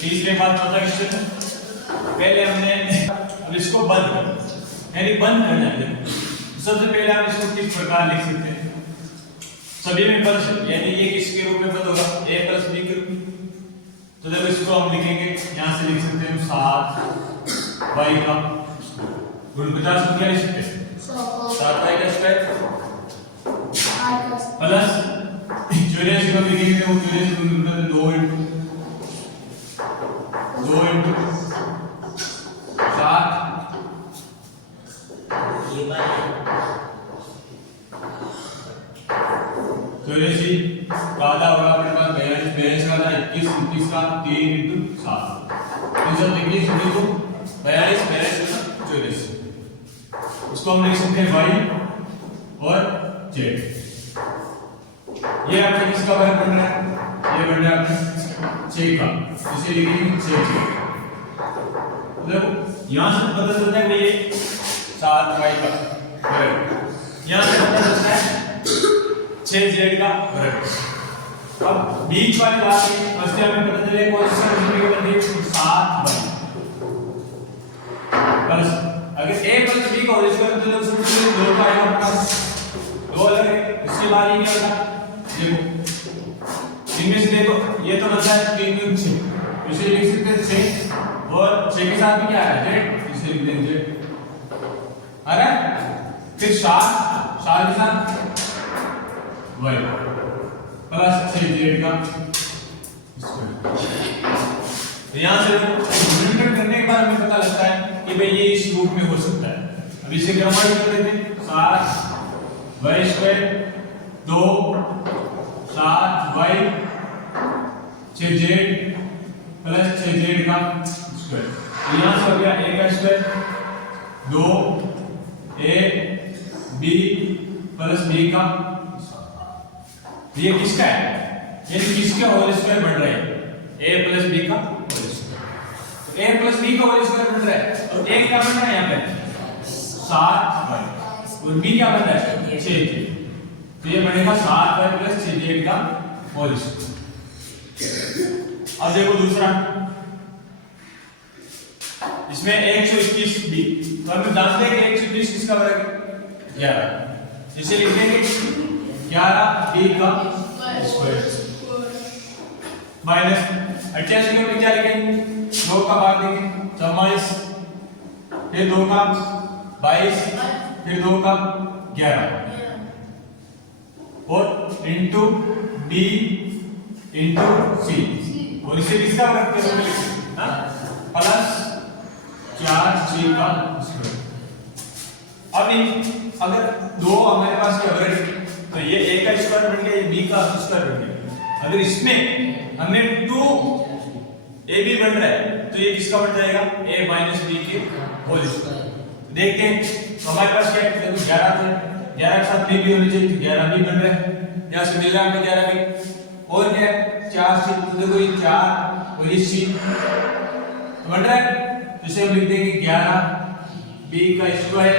तीसरे बाद चौथा क्वेश्चन है। पहले हमने अब इसको बंद करना, यानी बंद करना है। सबसे पहले हम इसको किस प्रकार लिख सकते हैं? सभी में प्लस, यानी ये किसके रूप में बंद होगा? a प्लस b के रूप में। तो जब इसको हम लिखेंगे, यहां से लिख सकते हैं 7y का गुण 50 को क्या लिख सकते हैं? 7y का स्क्वायर प्लस 84 को लिखेंगे, वो 84 गुण 2 into 7 84 का आधा होगा अपने पास 42 का आधा 21 21 का 3 into 7 सब देखिए सभी को 42 44। उसको हम लिख सकते हैं y और z। ये आपका किसका वर्ग बन रहा है? ये बन रहा है आपका 6 का, इसे लिखेंगे 6। देखो यहां से पता चलता है कि ये 7y का वर्ग, यहां से पता चलता है 6z का वर्ग। अब बीच वाली बात है, फर्स्ट हमें पता चले कौन सा संख्या बनती है? 7y प्लस अगर a प्लस b का होल स्क्वायर तो जब सबसे पहले 2 का आएगा अपना 2 अलग है, इसके बाद ये क्या होगा? देखो इनमें से देखो ये तो बचा है 3 गुण 6, इसे लिख सकते हैं 6 और 6 के साथ में क्या है? z, इसे लिख देंगे z। अरे फिर 7 के साथ y प्लस 6z का स्क्वायर। यहां से गुणन करने के बाद हमें पता लगता है कि भाई ये इस रूप में हो सकता है। अब इसे क्रमवार कर देते हैं। 7y square 2 7y 6z plus 6z का स्क्वायर। यहां से हो गया a का स्क्वायर 2ab प्लस b का। ये किसका है? ये किसका होल स्क्वायर बन रहा है? a प्लस b का होल स्क्वायर। तो a प्लस b का होल स्क्वायर बन रहा है और a क्या बन रहा है यहाँ पे? 7y और b क्या बन रहा है? 6z। तो ये बनेगा 7y प्लस 6z का होल स्क्वायर। अब देखो दूसरा, इसमें 121b, तो हम जानते हैं कि 121 किसका वर्ग है? 11। इसे लिख देंगे 11b का स्क्वायर माइनस 88 को क्या लिखेंगे? 2 का भाग देंगे 44, फिर 2 का 22, फिर 2 का 11 और इंटू b इंटू c, और इसे किसका वर्ग के रूप में लिखेंगे? प्लस 4c का स्क्वायर। अब अगर 2 हमारे पास क्या वर्ग, तो ये a का स्क्वायर बन गया, ये b का स्क्वायर बन गया। अगर इसमें हमें 2ab बन रहा है तो ये किसका बन जाएगा? a माइनस b के होल स्क्वायर। देखते हैं तो हमारे पास क्या है? देखो 11 थे, 11 के साथ b भी होनी चाहिए, 11b बन रहा है, यहां से मिल रहा है हमें 11b। और क्या है? 4c, तो देखो ये 4 और ये c बन रहा है, तो इसे हम लिख देंगे 11b का स्क्वायर।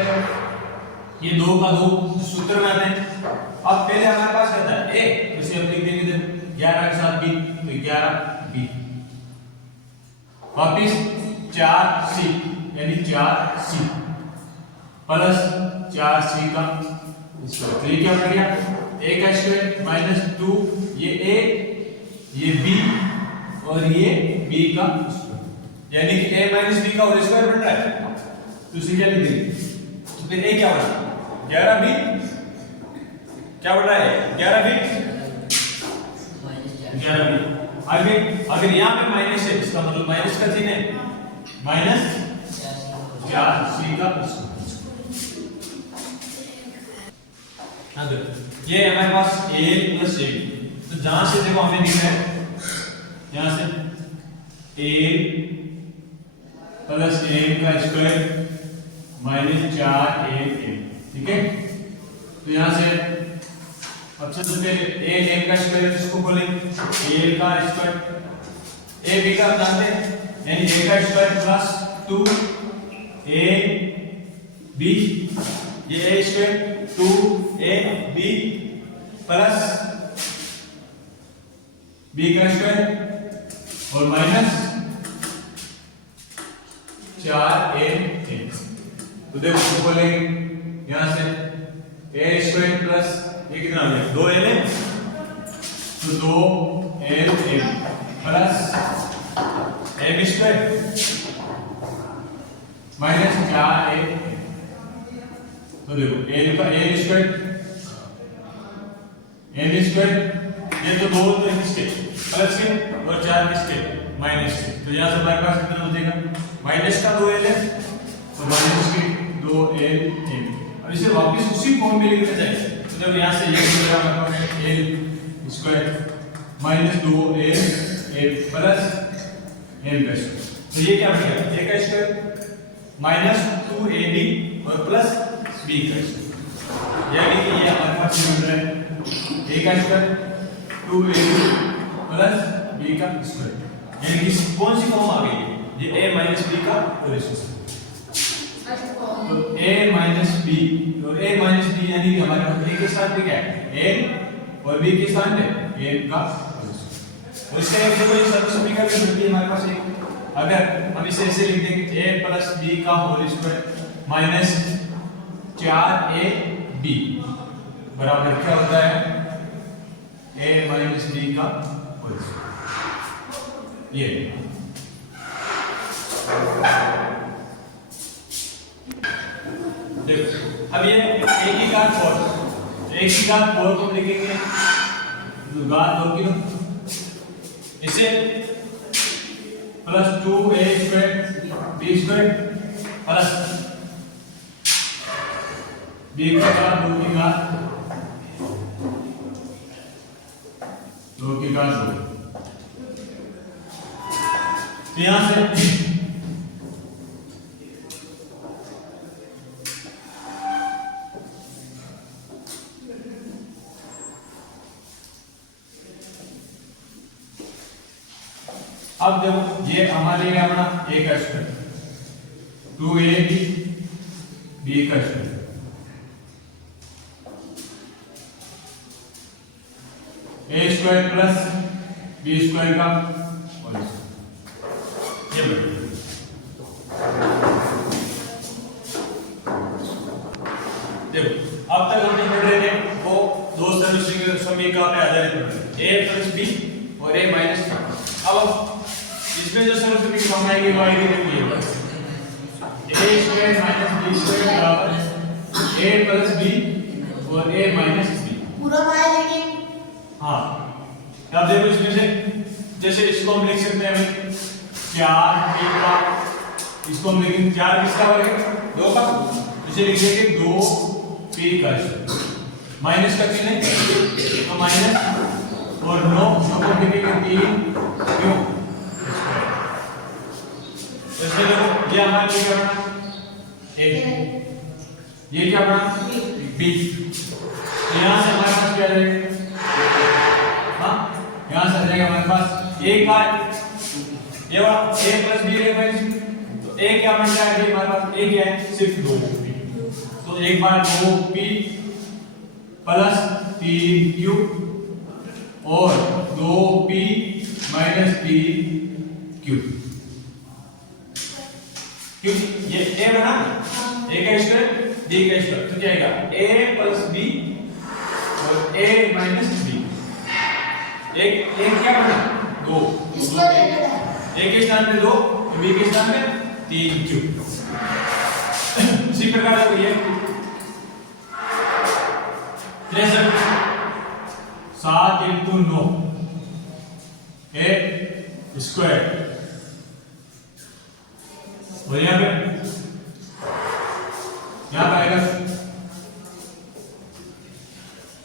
ये 2 का 2 सूत्र में आते हैं। अब पहले हमारे पास रहता है a, इसे हम लिख देंगे 11 के साथ b, तो 11b वापिस 4c यानी 4c प्लस 4c का स्क्वायर। तो ये क्या बन गया? a का स्क्वायर माइनस 2, ये a, ये b और ये b का स्क्वायर, यानी कि a माइनस b का होल स्क्वायर बन रहा है। तो इसे क्या लिख देंगे? तो फिर a क्या बना? 11b क्या बन रहा है? 11b आगे अगर यहाँ पे माइनस है, इसका मतलब माइनस का चिन्ह है, माइनस 4c का स्क्वायर। ये हमारे पास a प्लस a, तो जहां से देखो हमें दिख रहा है यहां से a प्लस a का स्क्वायर माइनस 4a, ठीक है। तो यहां से अब सबसे पहले a का स्क्वायर इसको बोलेंगे a का स्क्वायर, a b का जानते हैं, यानी a का स्क्वायर प्लस 2ab, ये a square 2ab plus b का स्क्वायर और माइनस देखो इसको बोलेंगे यहाँ से ए स्क्वायर प्लस ये कितना हो गया 2l है तो 2l plus m square minus 4a तो देखो l का a स्क्वायर m स्क्वायर ये तो दो तो किसके प्लस के और 4 किसके माइनस के तो यहाँ से हमारे पास कितना हो जाएगा माइनस का 2l है तो माइनस के 2l अब इसे वापस उसी फॉर्म में लिखना चाहिए तो जब यहाँ से ये हो जाएगा हमारे पास l square minus 2l plus m का स्क्वायर तो ये क्या बनेगा a का स्क्वायर माइनस 2ab और प्लस b का स्क्वायर यानी कि ये हमारे पास बन रहा है a का स्क्वायर 2ab प्लस b का स्क्वायर यानी कि कौन सी फॉर्म आ गई ये a माइनस b का रेशियो तो a माइनस b और a माइनस b यानी कि हमारे पास a के स्थान पे क्या है a और b के स्थान पे a का रेशियो और इसका एक कोई समीकरण भी होती है हमारे पास एक अगर हम इसे ऐसे लिख देंगे a प्लस b का होल स्क्वायर माइनस 4ab बराबर क्या होता है a माइनस b का होल स्क्वायर ये देखो अब ये एक ही घात 4 को लिखेंगे घात 2 की इसे plus 2a square b square plus b का घात 2 की घात 2 की घात 2 तो यहां से अब देखो ये हमारे लिए अपना a का स्क्वायर 2ab b का square a square plus b square का होल स्क्वायर ये देखो अब तक हम पढ़ रहे थे वो दो समीकरण पे आधारित पढ़ रहे a प्लस b और a माइनस b अब इसमें जो समीकरण की फॉर्म आएगी वो आएगी देखिए a square minus b square बराबर a प्लस b और a माइनस b पूरा पाया लेकिन हाँ अब देखो इसमें से जैसे इसको हम लिख सकते हैं 4 b का इसको हम लिखेंगे 4 किसका वर्ग है 2 का इसे लिख देंगे 2 p का माइनस का चिन्ह है तो माइनस और 9 को लिखेंगे 3 क्यों इसमें देखो ये हमारे लिए क्या बना a ये क्या बना b यहाँ से हमारे पास क्या रहेगा हाँ यहाँ से रहेगा हमारे पास a का ये वाला a प्लस b रहेगा तो a क्या बन जाएगा हमारे पास a क्या है सिर्फ 2 तो एक बार 2p प्लस 3q और 2p माइनस 3q क्योंकि ये a बना a का स्क्वायर b का स्क्वायर तो क्या आएगा a प्लस b और a माइनस b एक क्या बना 2 इसको ले लेना a के स्थान पे 2 b के स्थान पे 3q इसी प्रकार से ये 63 7 into 9 a स्क्वायर और यहाँ पे आएगा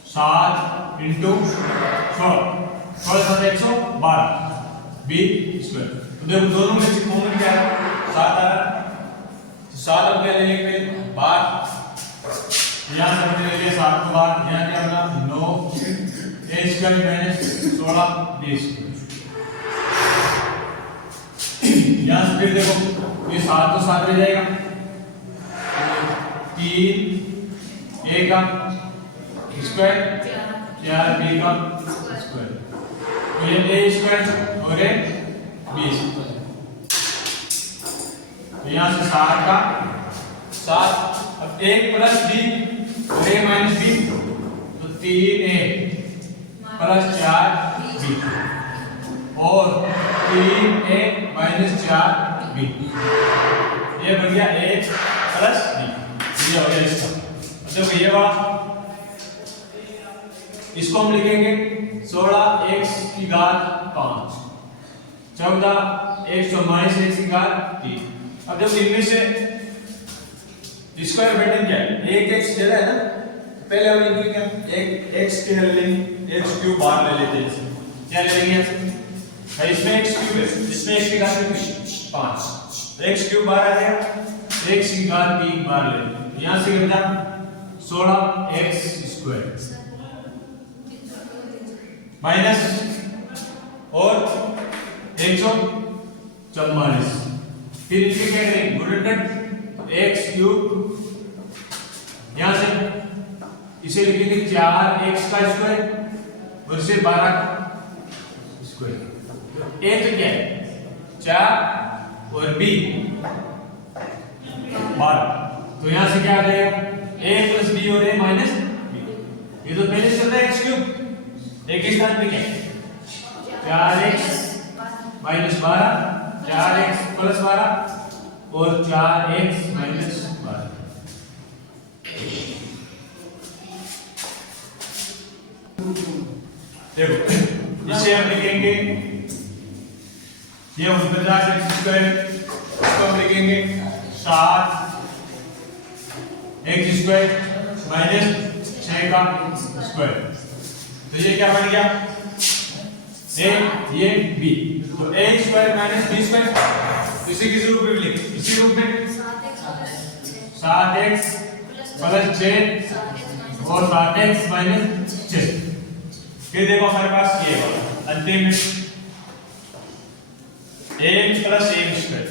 7 इंटू 16 112 b स्क्वायर तो देखो दोनों में से कॉमन क्या है 7 आ रहा तो 7 अब क्या ले लेंगे 12 यहाँ से हमने ले लिया 7 को बाद यहाँ क्या बना 9 a square minus 16 b square यहाँ से फिर देखो ये 7 तो 7 रह जाएगा 3 a का स्क्वायर 4 b का स्क्वायर तो ये a स्क्वायर और ये b स्क्वायर तो यहाँ से 7 का 7। अब a प्लस b और a माइनस b, तो 3a प्लस 4b और 3a माइनस 4b, ये बन गया a प्लस b। ये हो गया इसका। देखो ये वाला, इसको हम लिखेंगे 16x की घात 5, 14x और माइनस x की घात 3। अब जब इनमें से स्क्वायर ब्रैकेट क्या है, एक x दे रहा है ना, पहले हम इनके क्या एक x के लेंगे, x क्यूब बाहर ले लेते हैं, क्या ले लेंगे भाई, इसमें x क्यूब है, इसमें x की घात कितनी 5, तो x क्यूब बाहर आ गया, x की घात 3 बाहर ले लेते, यहां से कितना 16x स्क्वायर माइनस और 144, फिर इसके क्या करेंगे गुणनखंड x क्यूब, यहां से इसे लिखेंगे 4x का स्क्वायर और इसे 12 स्क्वायर, a तो क्या है 4 और b 12, तो यहां से क्या आ जाएगा a प्लस b और a माइनस b, ये तो पहले से चल रहा है x क्यूब, एक ही स्थान पे क्या 4x माइनस 12, 4x प्लस 12 और 4x माइनस 12। देखो इसे हम लिखेंगे, ये 49x स्क्वायर, इसको हम लिखेंगे 7x स्क्वायर माइनस 6 का स्क्वायर, तो ये क्या बन गया a, ये b, तो a square minus b square, इसे किस रूप में लिखें, इसी रूप में 7x प्लस 6 और 7x माइनस 6। फिर देखो हमारे पास ये अंतिम में a प्लस a स्क्वायर,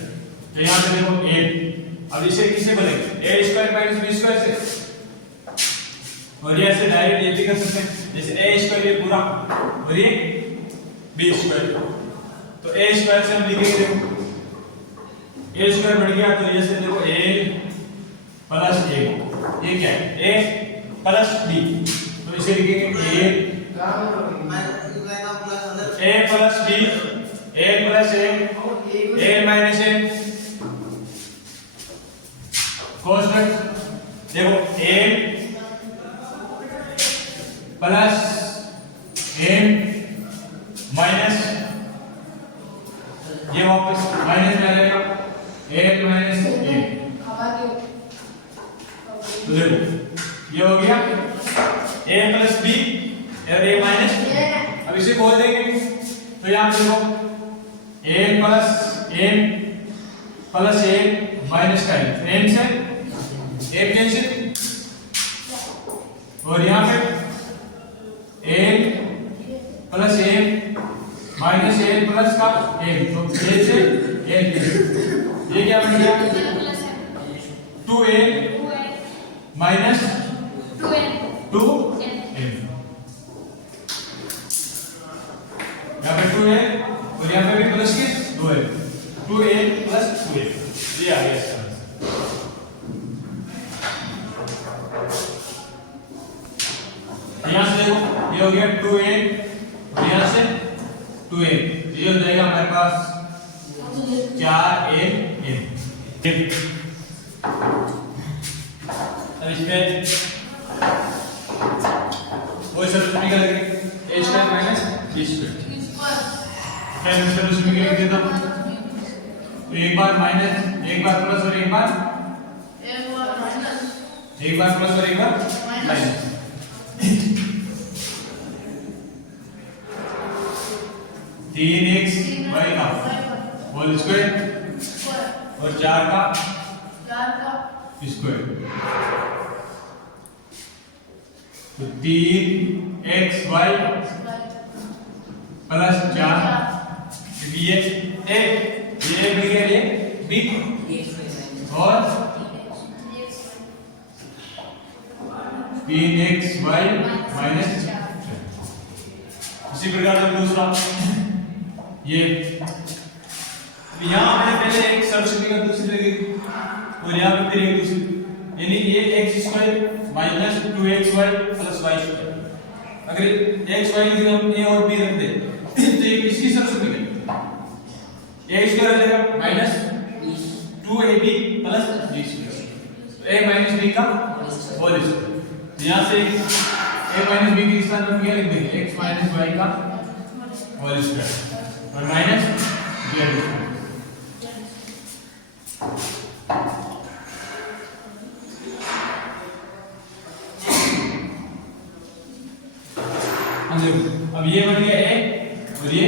तो यहां से देखो a, अब इसे किससे बनेगा a square minus b square से, और ये ऐसे डायरेक्ट ये भी कर सकते हैं, जैसे a स्क्वायर ये पूरा और ये b स्क्वायर, तो a स्क्वायर से हम लिखेंगे देखो a स्क्वायर बढ़ गया, तो ये से देखो a प्लस a, ये क्या है a प्लस b, तो इसे लिखेंगे a plus b, a plus a minus a constant, देखो a प्लस m माइनस, ये वापस माइनस में आ जाएगा a माइनस a, तो देखो ये हो गया a प्लस b और a माइनस, अब इसे खोल देंगे, तो यहाँ पे देखो a प्लस a माइनस का m से a कैंसिल, और यहाँ पे a plus a minus a plus का m, तो a से n, ये क्या बन गया 2a माइनस 2n, यहाँ पे 2a और यहाँ पे भी प्लस के 2a, 2a प्लस 2a, ये आ गया इसका। यहाँ से देखो ये हो गया 2a और यहाँ से 2a, ये हो जाएगा हमारे पास 4an। अब इसमें वही सब निकल गए a square minus b square, मैं सॉल्यूशन निकाल देता हूं, तो एक बार माइनस, एक बार प्लस और एक बार प्लस और एक बार माइनस, तीन एक्स वाई का होल स्क्वायर और 4 का स्क्वायर, तो 3x y प्लस 4, ये a मिल गया, ये b और 3x y माइनस, इसी प्रकार से दूसरा ये, यहाँ हमने पहले एक सब्सिट्यूट का दूसरी लगी और यहाँ पे फिर एक दूसरी, यानी ये x square minus 2xy plus y square. अगर x y की जगह हम a और b रख दे तो ये किसकी शर्त से निकलेगा? a स्क्वायर हो जाएगा minus 2ab plus b square, तो a माइनस b का होल स्क्वायर। यहाँ से a माइनस b के स्थान पर क्या लिख देंगे? x माइनस y का होल स्क्वायर और माइनस b स्क्वायर। अब ये बन गया a और ये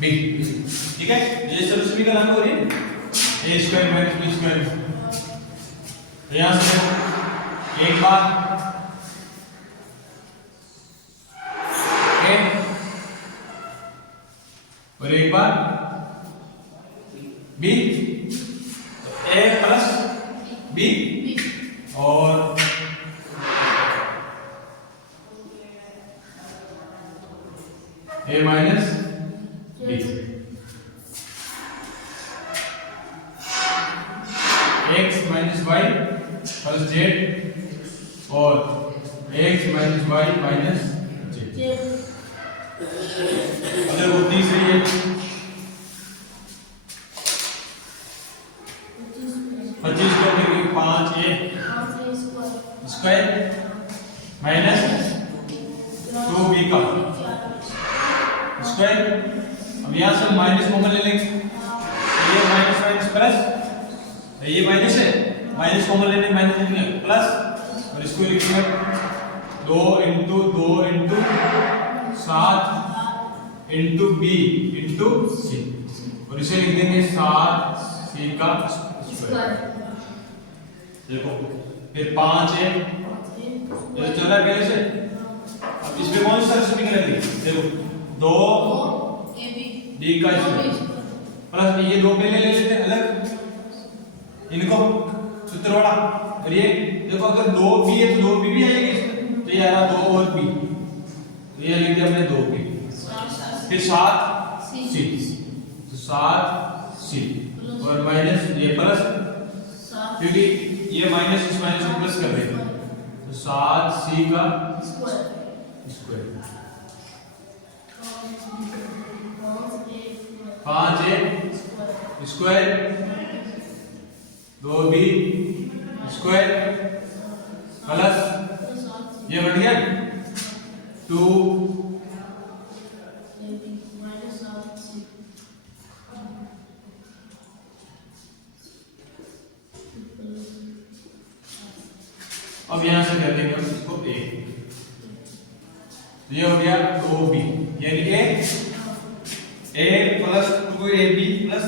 b, ठीक है। ये सब सभी का लागू हो रही है a square minus b square. यहां से एक बार a और एक बार b, a प्लस b और a minus b। x minus y plus z और x minus y minus z। अगर वो तीसरी है 25 को देखिए 5a स्क्वायर माइनस 2b का स्क्वायर। अब यहाँ से माइनस कॉमन ले लेंगे, ये माइनस माइनस प्लस, ये माइनस है, माइनस कॉमन लेने माइनस लिखेंगे प्लस और इसको लिखेंगे 2 into 7 into b into c और इसे लिख देंगे 7c का स्क्वायर। देखो फिर 5a ये चल रहा है पहले से। अब इसमें कौन सा शर्त निकलेगी? देखो 2 b का स्क्वायर प्लस ये 2 पहले ले लेते हैं अलग इनको सूत्र वाला, और ये देखो अगर 2b है तो 2b भी आएगी इसमें, तो ये आ रहा 2 और b, तो ये लिख दिया हमने 2b। फिर 7c तो 7c और माइनस ये प्लस, क्योंकि ये माइनस इस माइनस को प्लस कर देंगे तो 7c का square 5a square 2b square plus ये बढ़ गया 2 अब यहां से कर देंगे हम इसको a, तो ये हो गया 2b यानी a plus 2ab plus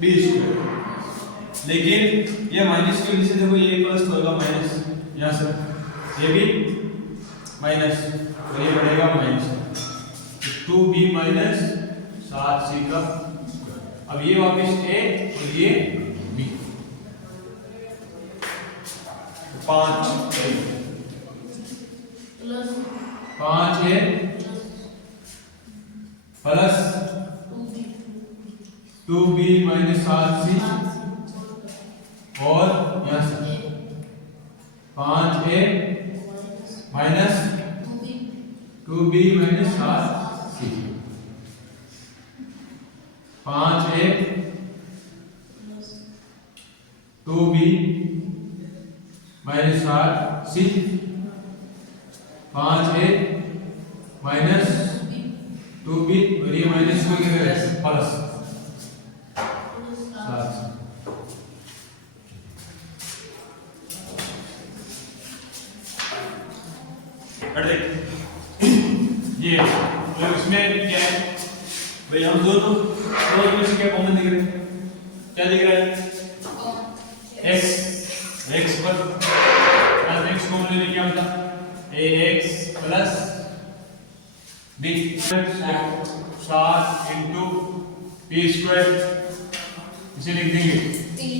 b square. लेकिन ये माइनस की वजह से देखो ये प्लस होगा माइनस, यहां से ये भी माइनस और ये बढ़ेगा माइनस 2b माइनस 7c का स्क्वायर। अब ये वापस a और ये b 5a plus 2b minus 7c और यहाँ से 5a minus 2b minus 7c 5a 2b minus 7c 5a minus 2b और ये माइनस को क्या करें प्लस 7। ये तो इसमें क्या है भाई, हम दोनों में से क्या कॉमन दिख रहे हैं? क्या दिख रहा है? x पर प्लस x कॉमन लेने क्या होता? ax plus b 7 into p square, इसे लिख देंगे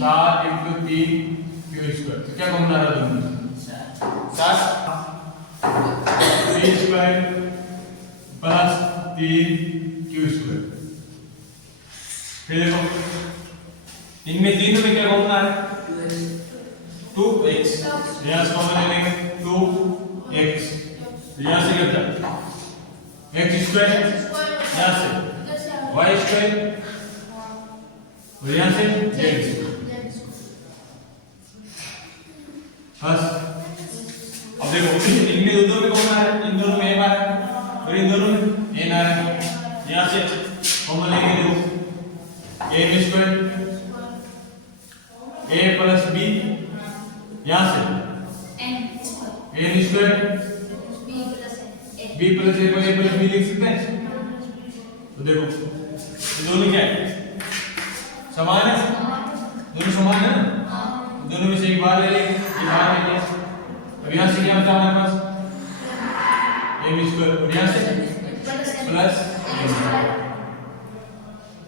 7 इंटू 3 q स्क्वायर। तो क्या कॉमन आ रहा है दोनों में? 7 p square plus 3 q square. फिर देखो इनमें तीनों में क्या कॉमन आ रहा है? 2x, यहाँ से कॉमन ले लेंगे 2x, यहाँ से क्या बचा x स्क्वायर, यहाँ से y स्क्वायर और यहाँ से z। बस अब देखो इनमें दोनों में कौन आ रहा है, इन दोनों में m आ रहा है और इन दोनों में n आ रहा है। यहाँ से कॉमन लेंगे देखो a square a plus b, यहाँ से n square b plus a plus b लिख सकते हैं। तो देखो ये दोनों क्या है, समान है, दोनों समान है ना, दोनों में से एक बाहर ले लेंगे, ये बाहर ले लिया। अब यहाँ से क्या बचा हमारे पास m स्क्वायर और यहाँ से प्लस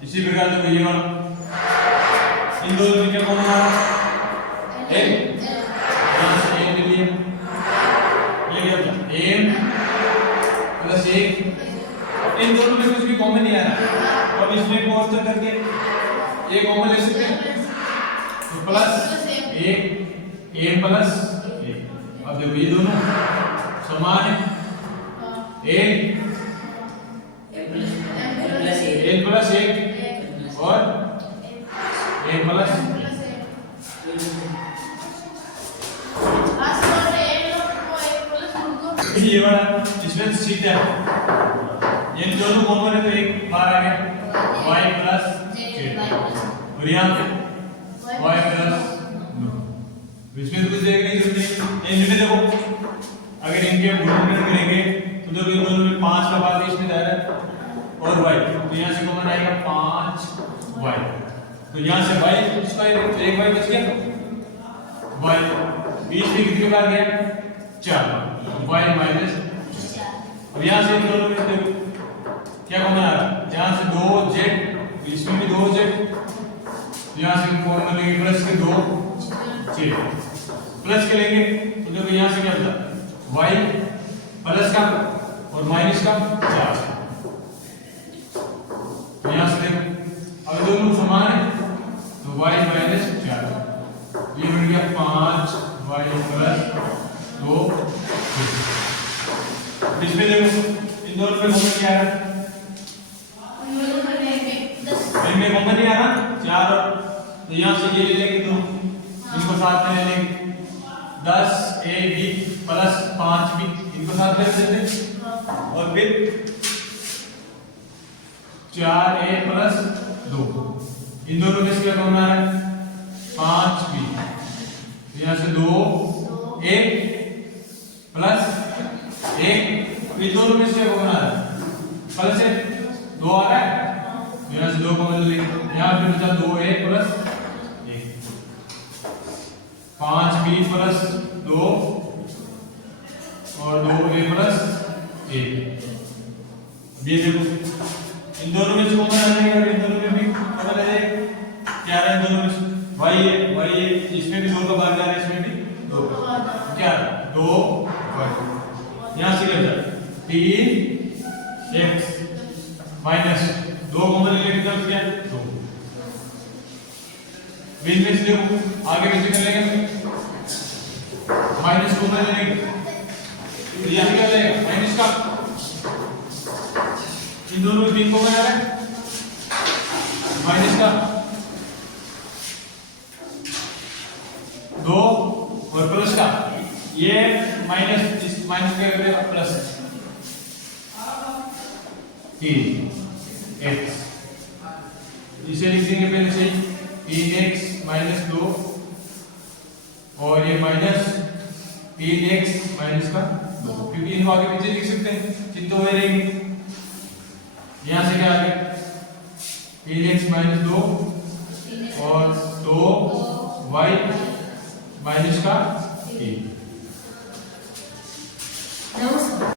इसी प्रकार से ये वाला इन दोनों में क्या कॉमन आ रहा है m, यहाँ से m ले लिया, ये क्या बचा m प्लस 1। इन दोनों में कुछ भी कॉमन नहीं आ रहा, अब इसमें को और करके ये कॉमन ले सकते हैं तो प्लस 1 m प्लस 1। अब देखो ये दोनों समान है, n प्लस 1 और n प्लस 1। ये वाला इसमें सीधा ये दोनों कॉमन है तो एक बार आ गया y प्लस z और यहाँ पे y प्लस 2। इसमें तो कुछ देखने की जरूरत नहीं। इनमें देखो अगर इनके गुणनखंड करेंगे तो देखो इन दोनों में 5 का भाग इसमें जा रहा है और y, तो यहाँ से कॉमन आएगा 5y, तो यहाँ से y स्क्वायर तो एक y बच गया, y बीच में कितने बार गया 4, y माइनस। अब यहाँ से इन दोनों में देखो क्या कॉमन आ रहा है, यहाँ से 2z, इसमें भी 2z, यहाँ से कॉमन लेंगे प्लस के 2z, प्लस के लेंगे तो देखो यहाँ से क्या बचा y प्लस का और माइनस का 4। तो यहाँ से देखो अब दोनों समान है तो y माइनस 4 ये बन गया 5y प्लस 2। इसमें देखो इन दोनों में कॉमन क्या है, इनमें कॉमन नहीं आ रहा 4, तो यहाँ से ये ले लेंगे तो इनको साथ में ले लेंगे 10ab प्लस 5b, इनको साथ में ले लेते और फिर 4a प्लस 2, इन दोनों में से क्या कॉमन आ रहा है 5b, यहाँ से 2a प्लस 1, इन दोनों में से कॉमन आ रहा है प्लस 2 आ रहा है, यहाँ से 2 कॉमन ले, यहाँ पे बचा 2a प्लस 1, 5b प्लस 2 और 2a प्लस 1। ये देखो इन दोनों में से कॉमन आ जाएगा और इन दोनों में भी कॉमन आ जाएगा, क्या है इन दोनों में से y है, इसमें भी 2 का भाग जा रहा है, इसमें भी 2 का, क्या 2y, यहाँ से क्या बचा 3x माइनस 2 कॉमन ले लेंगे तब क्या 2, बीच में से देखो आगे कैसे कर लेंगे माइनस कॉमन ले लेंगे तो यहाँ क्या लेगा माइनस का, इन दोनों में 3 कॉमन आ रहा है माइनस का 2 और प्लस का, ये माइनस इस माइनस क्या करेगा प्लस 3x, इसे लिख देंगे पहले से 3x माइनस 2 और ये माइनस 3x माइनस का 2, क्योंकि इनको आगे पीछे लिख सकते हैं चिन्ह हुए रहेंगे। यहाँ से क्या आ गया 3x माइनस 2 और 2y माइनस का 3।